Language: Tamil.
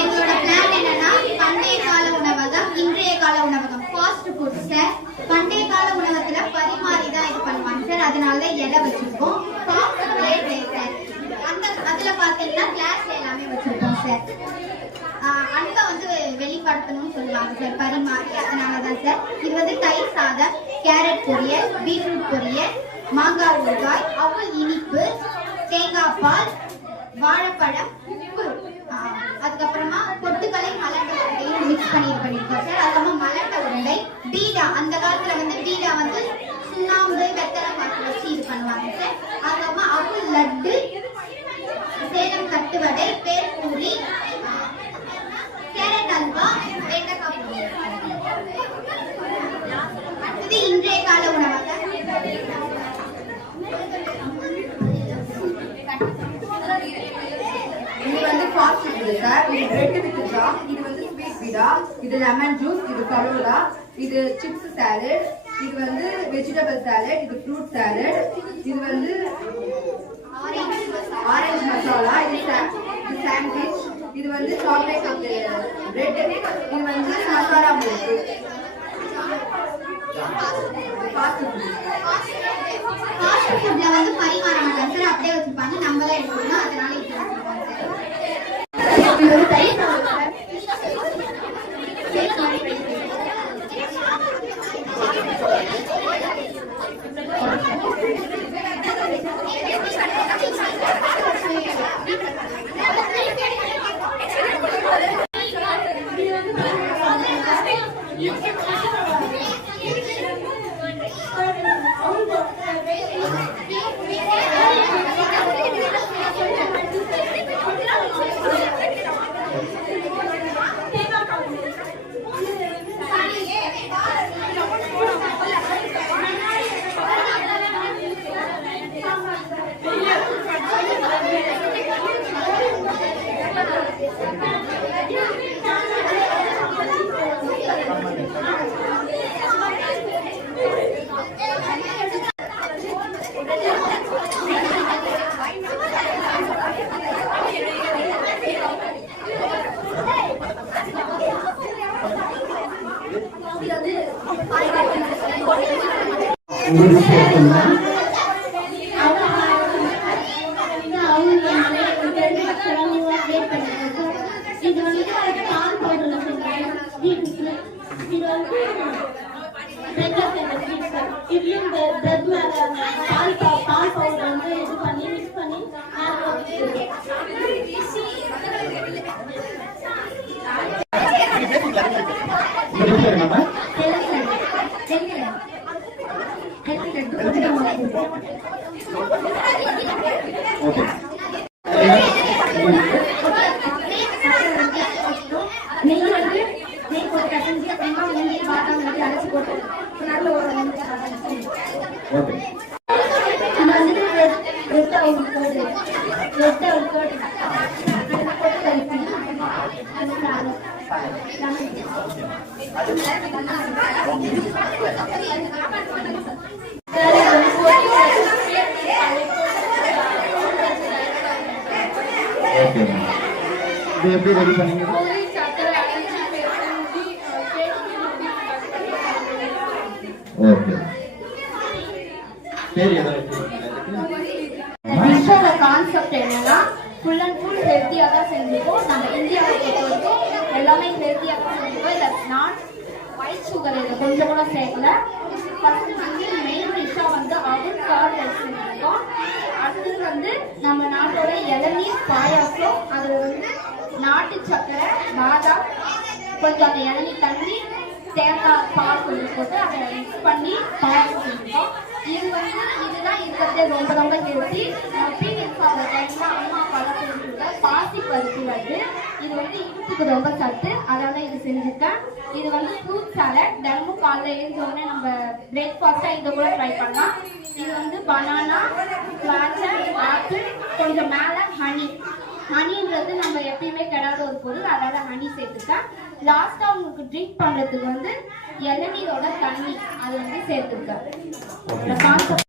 எங்களோட பிளான் என்னன்னா பண்டைய கால உணவகம் இன்றைய கால உணவகம் ஃபாஸ்ட் ஃபுட் சார். பண்டைய கால உணவகத்துல பரிமாறிதான் இது பண்ணுவாங்க சார். அதனாலதான் இலை வச்சிருக்கோம். அதுல பாத்தீங்கன்னா கிளாஸ் எல்லாமே வச்சிருக்கோம் சார். அன்பை வந்து வெளிப்படுத்தணும்னு சொல்லுவாங்க சார் பரிமாறி. அதனாலதான் சார். இது வந்து தயிர் சாதம், கேரட் பொரியல், பீட்ரூட் பொரியல், மாங்காய் ஊறுகாய், அவல் இனிப்பு, தேங்காய் பால், வாழைப்பழம், உப்பு, அதுக்கப்புறமா பொட்டுக்கலை மலட்டை உருண்டையும் மிக்ஸ் பண்ணிருக்கோம் சார். அதுக்கப்புறமா மலட்டை உருண்டை, பீடா, அந்த காலத்துல வந்து பீடா வந்து சுண்ணாம்பு வெத்தலை பாக்கு வச்சு இது பண்ணுவாங்க சார். அதுக்கப்புறமா அவல் லட்டு, சேலம் தட்டுவடை, பேர்பூரி, கேரட் அல்வா, வெண்டைக்காய் பொரியல். அடுத்தது இன்றைய கால உணவாக இது வந்து ஃபாஸ்ட் ஃபுட் சார். இது பிரெட் வித் ஜாம், இது வந்து ஸ்வீட் பீடா, இது லெமன் ஜூஸ், இது கலோலா, இது சிப்ஸ் சாலட், இது வந்து வெஜிடபிள் சாலட், இது ஃப்ரூட் சாலட், இது வந்து ஆரஞ்சு மசாலா, இது சாண்ட்விச், இது வந்து சாக்லேட் பிரெட், இது வந்து மசாலா மில்க். ஃபாஸ்ட் ஃபுட்ல வந்து பரிமாற மாட்டாங்க சார். அப்படியே வச்சிருப்பாங்க, நம்ம தான் எடுக்கணும். அதனால இது ஓகே மேம். இது எப்படி ரெடி பண்ணீங்க? ஓகே. சரி, எதை டிஷ்ஷோட கான்செப்ட் என்னன்னா ஃபுல் அண்ட் ஃபுல் ஹெல்த்தியாக தான் செஞ்சுருக்கோம். நம்ம இந்தியாவை பொறுத்த வரைக்கும் எல்லாமே ஹெல்த்தியாக தான் செஞ்சுருக்கோம். இதில் நாட் ஒயிட் சுகர் இதில் கொஞ்சம் கூட சேர்க்கல. ஃபர்ஸ்ட் வந்து மெயின் டிஷ்ஷாக வந்து அவல் கார் ரைஸ் செஞ்சுருக்கோம். அடுத்தது வந்து நம்ம நாட்டோட இளநீர் பாயாசம், அதில் வந்து நாட்டு சக்கரை, பாதாம், கொஞ்சம் அந்த இளநீர் தண்ணி, தேங்காய் பால் கொஞ்சம் போட்டு அதை மிக்ஸ் பண்ணி பாயாசம் செஞ்சுருக்கோம். இது வந்து இதுதான் இருக்கிறதே ரொம்ப ரொம்ப ஹெல்த்தி. பீரியட்ஸ் ஆகிற டைம்ல அம்மா அப்பாலாம் செஞ்சுருக்க பாசி பருப்பு வந்து இது வந்து இடுப்புக்கு ரொம்ப சத்து, அதனால இது செஞ்சுருக்கேன். இது வந்து ஃப்ரூட் சாலட், தினமும் காலையில் எழுந்தோடனே நம்ம பிரேக்ஃபாஸ்ட்டாக இதை கூட ட்ரை பண்ணலாம். இது வந்து பனானா, திராட்சை, ஆப்பிள், கொஞ்சம் மேலே ஹனின்றது நம்ம எப்பயுமே கிடையாத ஒரு பொருள், அதனால ஹனி சேர்த்துருக்கேன். லாஸ்ட்டாக உங்களுக்கு ட்ரிங்க் பண்ணுறதுக்கு வந்து இளநீரோட தண்ணி அது வந்து சேர்த்துருக்கேன்.